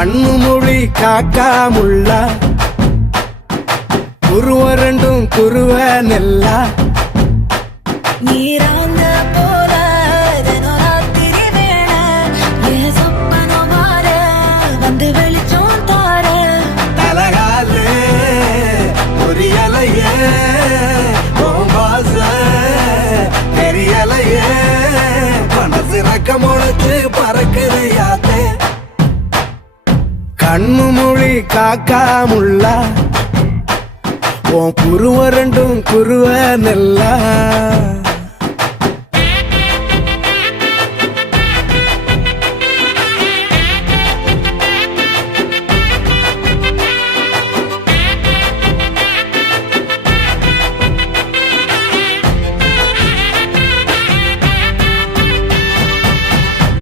கண்ணு மொழி காக்காமுள்ள குருவ ரெண்டும் குருவ நெல்லா நீராங்க போல தினராத்திரி வேள என் சொப்பனோ மாற வந்து வெளிச்சம் தார அழகாலே புரியலையே பாச தெரியலையே மனசு ரக்க முளைச்சு பறக்குதையாத்தே கண்ணு மொழி காக்காமுள்ள உன் குருவ ரெண்டும் குருவ நெல்லா